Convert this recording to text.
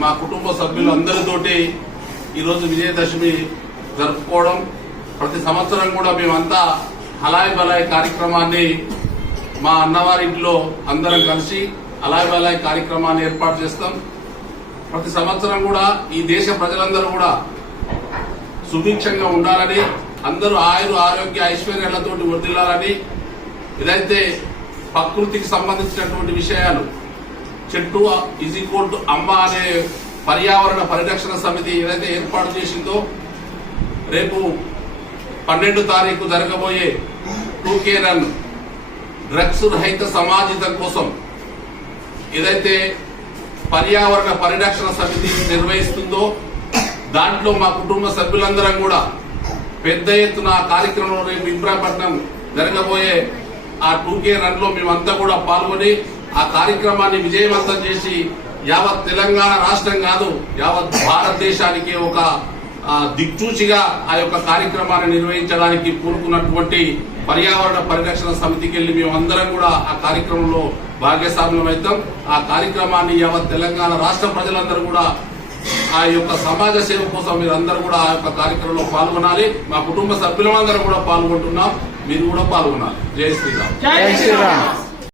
మా కుటుంబ సభ్యులు అందరితోటి ఈరోజు విజయదశమి జరుపుకోవడం, ప్రతి సంవత్సరం కూడా మేమంతా హలాయ్ బలాయ్ కార్యక్రమాన్ని మా అన్నవారింట్లో అందరం కలిసి హలాయ్ బలాయ్ కార్యక్రమాన్ని ఏర్పాటు చేస్తాం. ప్రతి సంవత్సరం కూడా ఈ దేశ ప్రజలందరూ కూడా సుభిక్షంగా ఉండాలని, అందరూ ఆరోగ్య ఐశ్వర్యాలతో వర్ధిల్లాలని, ఏదైతే ప్రకృతికి సంబంధించినటువంటి విషయాలు చెట్టు ఈజ్ ఈక్వల్ టు అమ్మ అనే పర్యావరణ పరిరక్షణ సమితి ఏదైతే ఏర్పాటు చేసిందో, రేపు 12 తారీఖు జరగబోయే 2K రన్ డ్రగ్స్ రహిత సమాజం కోసం ఏదైతే పర్యావరణ పరిరక్షణ సమితి నిర్వహిస్తుందో దాంట్లో మా కుటుంబ సభ్యులందరం కూడా పెద్ద ఎత్తున ఆ కార్యక్రమంలో రేపు ఇబ్రాహీంపట్నం జరగబోయే ఆ 2K రన్ లో మేమంతా కూడా పాల్గొని ఆ కార్యక్రమాన్ని విజయవంతం చేసి యావత్ తెలంగాణ రాష్ట్రం కాదు యావత్ భారతదేశానికి ఒక దిక్చూచిగా ఆ యొక్క కార్యక్రమాన్ని నిర్వహించడానికి పూనుకున్నటువంటి పర్యావరణ పరిరక్షణ సమితికి వెళ్లి మేమందరం కూడా ఆ కార్యక్రమంలో భాగస్వామ్యం అవుతాం. ఆ కార్యక్రమాన్ని యావత్ తెలంగాణ రాష్ట్ర ప్రజలందరూ కూడా ఆ యొక్క సమాజ సేవ కోసం మీరందరూ కూడా ఆ యొక్క కార్యక్రమంలో పాల్గొనాలి. మా కుటుంబ సభ్యులందరూ కూడా పాల్గొంటున్నాం, మీరు కూడా పాల్గొనాలి. జై శ్రీరామ్.